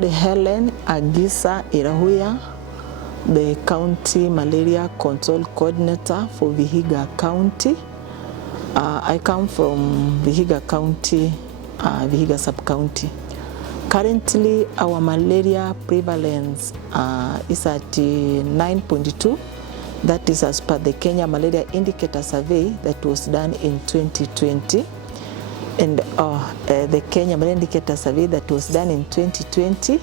called Hellen Ikahuya, the County Malaria Control Coordinator for Vihiga County. I come from Vihiga County, Vihiga Sub-County. Currently, our malaria prevalence is at 9.2. That is as per the Kenya Malaria Indicator Survey that was done in 2020. And the Kenya Malaria Indicator Survey that was done in 2020.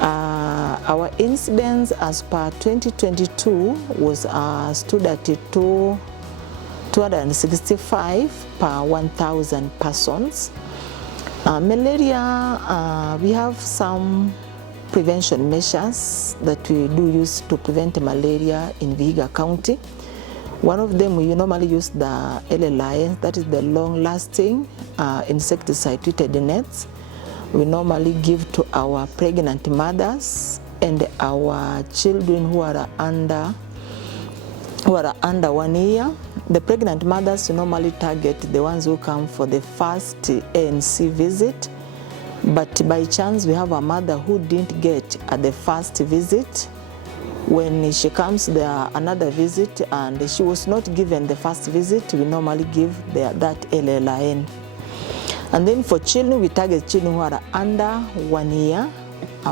Our incidence as per 2022 was stood at 265 per 1,000 persons. Malaria, we have some prevention measures that we do use to prevent malaria in Vihiga County. One of them, we normally use the LLIN, that is the long-lasting insecticide-treated nets. We normally give to our pregnant mothers and our children who are under 1 year. The pregnant mothers normally target the ones who come for the first ANC visit, but by chance we have a mother who didn't get at the first visit. When she comes there another visit and she was not given the first visit, we normally give that LLIN. And then for children, we target children who are under 1 year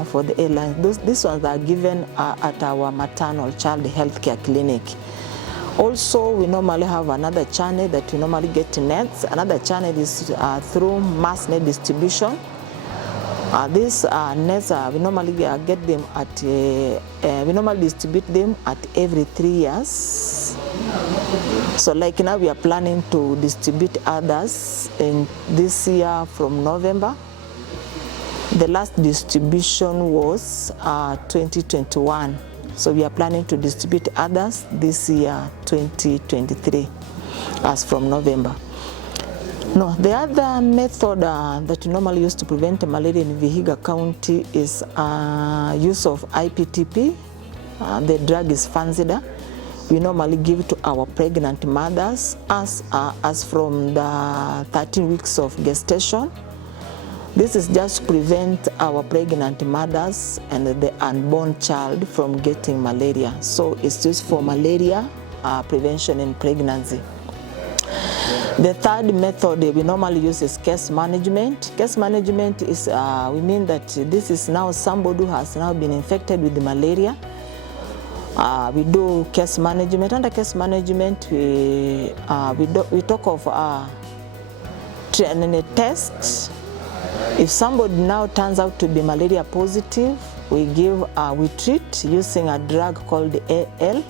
for the LLIN. These ones are given at our maternal child health care clinic. Also, we normally have another channel that we normally get nets. Another channel is through mass net distribution. These nets, we normally get them at, we normally distribute them at every 3 years. So like now we are planning to distribute others in this year from November. The last distribution was 2021. So we are planning to distribute others this year, 2023, as from November. No, the other method that we normally use to prevent malaria in Vihiga County is use of IPTP. The drug is Fanzida. We normally give to our pregnant mothers as from the 13 weeks of gestation. This is just to prevent our pregnant mothers and the unborn child from getting malaria. So it's used for malaria prevention in pregnancy. The third method we normally use is case management. Case management is, we mean that this is now somebody who has now been infected with the malaria. We do case management. Under case management, we talk of training tests. If somebody now turns out to be malaria positive, we treat using a drug called AL.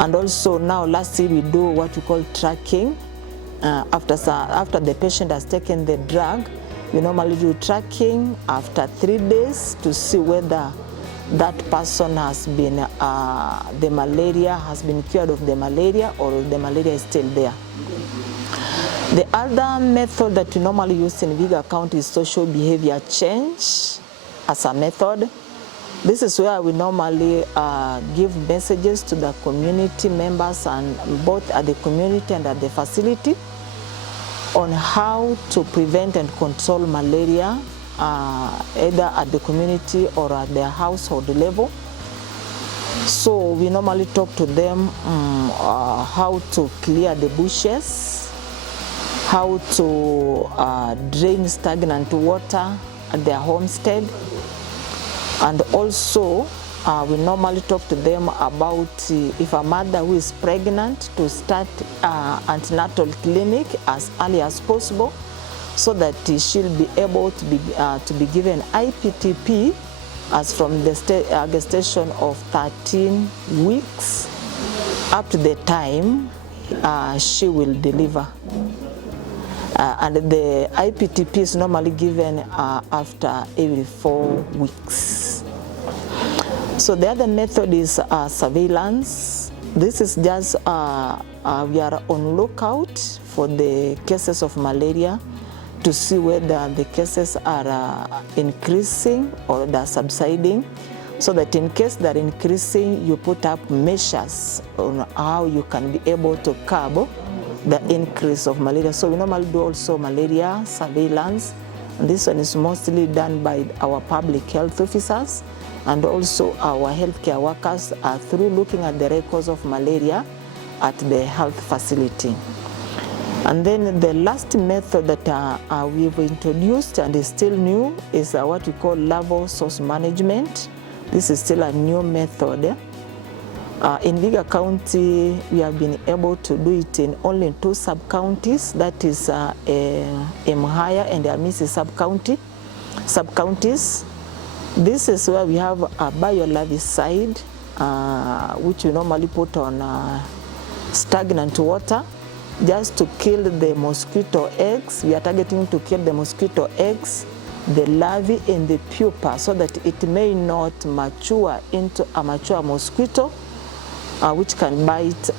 And also now last year we do what we call tracking. After the patient has taken the drug, we normally do tracking after 3 days to see whether that person has been, the malaria has been cured of the malaria or the malaria is still there. The other method that we normally use in Vihiga County is social behavior change as a method. This is where we normally give messages to the community members and both at the community and at the facility on how to prevent and control malaria either at the community or at their household level. So we normally talk to them how to clear the bushes, how to drain stagnant water at their homestead, and also we normally talk to them about if a mother who is pregnant to start antenatal clinic as early as possible so that she'll be able to be given IPTP as from the gestation of 13 weeks up to the time she will deliver. And the IPTP is normally given after every 4 weeks. So the other method is surveillance. This is just, we are on lookout for the cases of malaria to see whether the cases are increasing or they're subsiding, so that in case they're increasing, you put up measures on how you can be able to curb the increase of malaria. So we normally do also malaria surveillance And this one is mostly done by our public health officers and also our healthcare workers through looking at the records of malaria at the health facility. And then the last method that we've introduced and is still new is what we call larval source management. This is still a new method. In Vihiga County, we have been able to do it in only 2 sub-counties, that is Hellen and Amisi sub-counties. This is where we have a biolarvicide, which we normally put on stagnant water, just to kill the mosquito eggs. We are targeting to kill the mosquito eggs, the larvae and the pupa, so that it may not mature into a mature mosquito, which can bite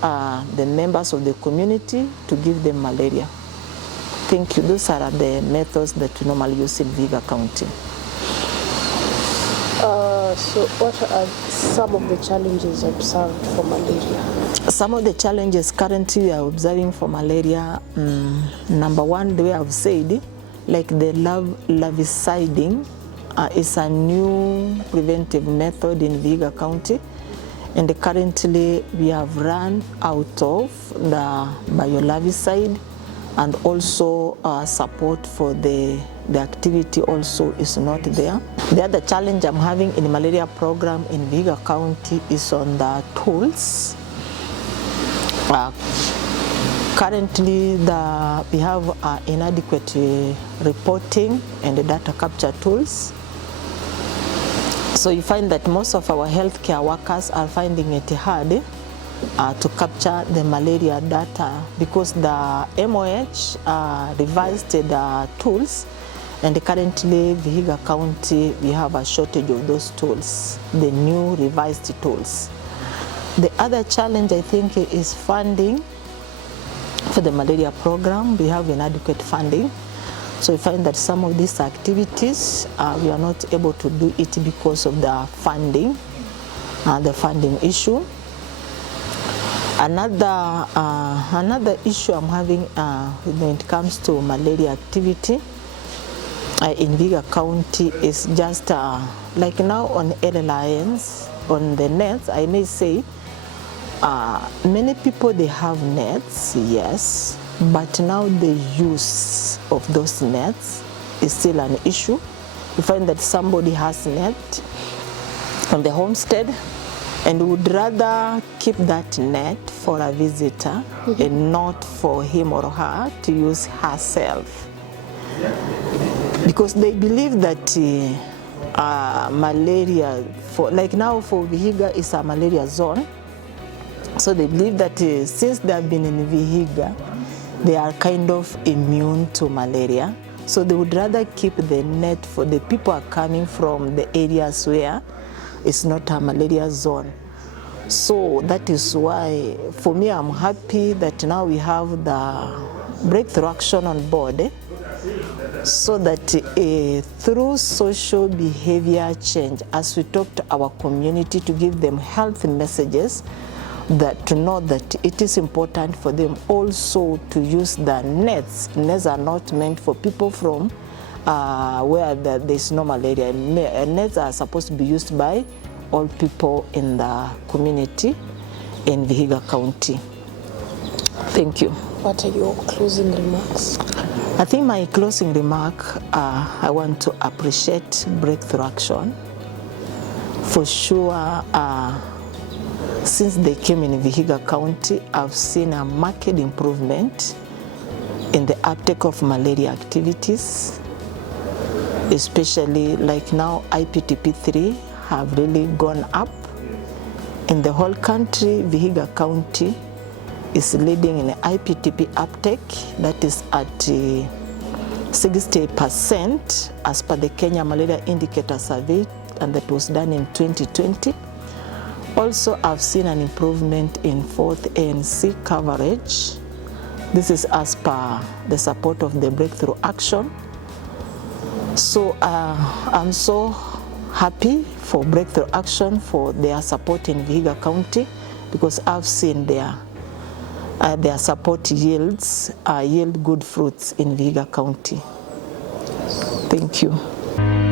the members of the community to give them malaria. Thank you. Those are the methods that we normally use in Vihiga County. So what are some of the challenges observed for malaria? Some of the challenges currently we are observing for malaria, number one, the way I've said, like the larviciding is a new preventive method in Vihiga County. And currently we have run out of the biolarvicide, and also support for the activity also is not there. The other challenge I'm having in the malaria program in Vihiga County is on the tools. Currently we have inadequate reporting and data capture tools. So you find that most of our healthcare workers are finding it hard to capture the malaria data because the MOH revised the tools, and currently Vihiga County we have a shortage of those tools, the new revised tools. The other challenge I think is funding for the malaria program. We have inadequate funding. So we find that some of these activities we are not able to do it because of the funding issue. Another issue I'm having when it comes to malaria activity in Vihiga County is just like now on air lines, on the nets, I may say, many people they have nets, yes, but now the use of those nets is still an issue. You find that somebody has net on the homestead and would rather keep that net for a visitor and not for him or her to use herself, because they believe that malaria, like now for Vihiga is a malaria zone, so they believe that since they have been in Vihiga, they are kind of immune to malaria, so they would rather keep the net for the people are coming from the areas where it's not a malaria zone. So that is why, for me, I'm happy that now we have the breakthrough action on board, so that through social behavior change, as we talk to our community to give them health messages, that to know that it is important for them also to use the nets. Nets are not meant for people from where there's no malaria. Nets are supposed to be used by all people in the community in Vihiga County. Thank you. What are your closing remarks? I think my closing remark, I want to appreciate Breakthrough Action. For sure, since they came in Vihiga County, I've seen a marked improvement in the uptake of malaria activities, especially like now IPTP3 have really gone up. In the whole country, Vihiga County is leading in IPTP uptake, that is at 60% as per the Kenya Malaria Indicator Survey, and that was done in 2020. Also, I've seen an improvement in 4th ANC coverage. This is as per the support of the Breakthrough Action. So I'm so happy for Breakthrough Action for their support in Vihiga County, because I've seen their support yield good fruits in Vihiga County. Thank you.